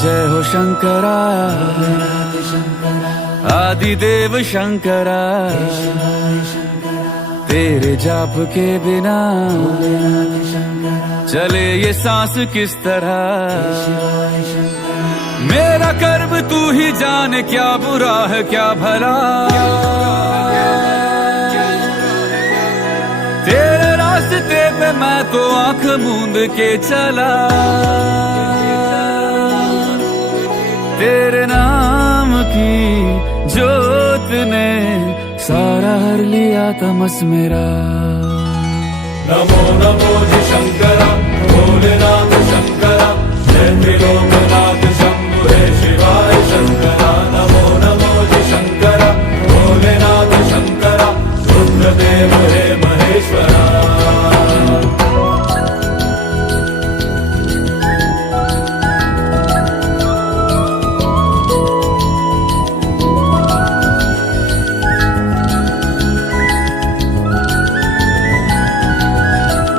जय हो शंकरा आदिदेव शंकरा तेरे जाप के बिना चले ये सांस किस तरह। मेरा कर्म तू ही जाने क्या बुरा है क्या भला। तेरे रास्ते पे मैं तो आंख मूंद के चला। तेरे नाम की जोत ने सारा हर लिया तमस मेरा। नमो नमो जी शंकरा भोलेनाथ शंकरा जय त्रिलोकनाथ शंभु हे शिवाय शंकरा। नमो नमो जी शंकरा भोलेनाथ शंकरा रुद्रदेव